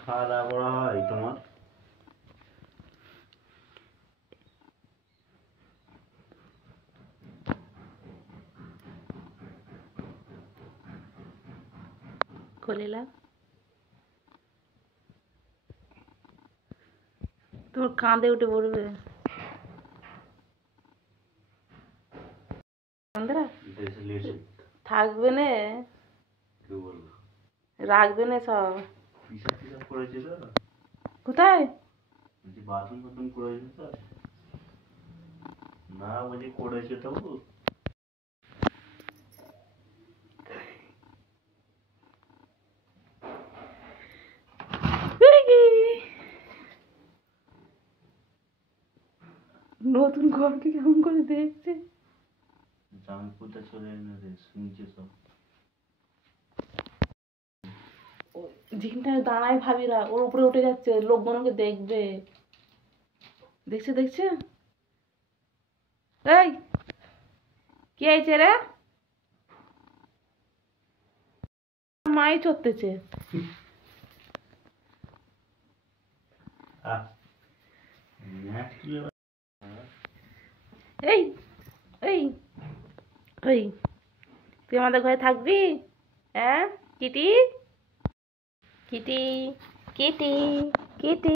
খাওয়া দাওয়া করা হয় তোমার? কলিলা তোমার কাঁধে উঠে পড়বে। থাকবে না, রাখবে না সব। কোথায়? বাথরুম টাথরুম করেছে তো? না বলছি করেছে তো। নতুন ঘরকে কেমন করে দেখছে। জাঙ্কুটা চলে এনে রে, শুনছে সব। যেখানটা দাঁড়ায় ভাবিরা ওর উপরে উঠে যাচ্ছে, লোকজন ওকে দেখবে। দেখছে দেখছে। এই কি হয়েছে রে? মাই চড়তেছে। এই এই ওই তুই আমাদের ঘরে থাকবি? হ্যাঁ কিটি কিটি কিটি কিটি।